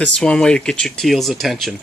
This is one way to get your teal's attention.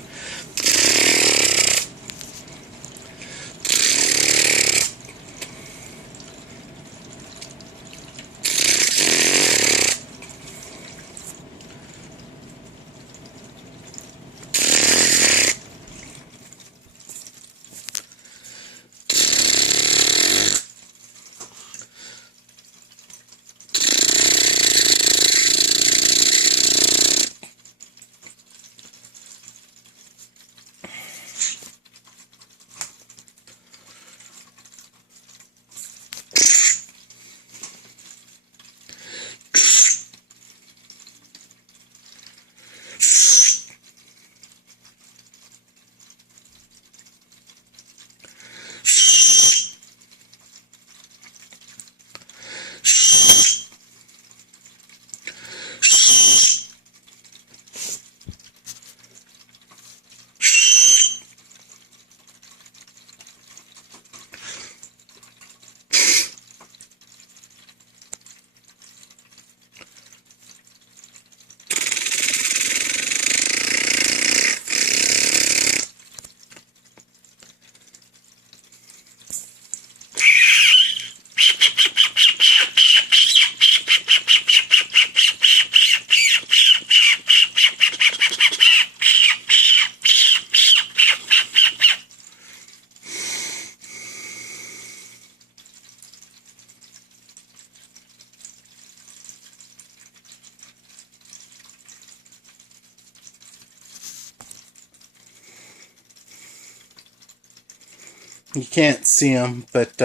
You can't see him, but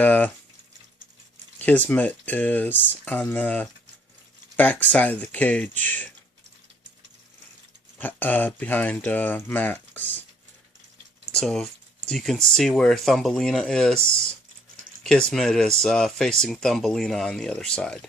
Kismet is on the back side of the cage behind Max. So you can see where Thumbelina is. Kismet is facing Thumbelina on the other side.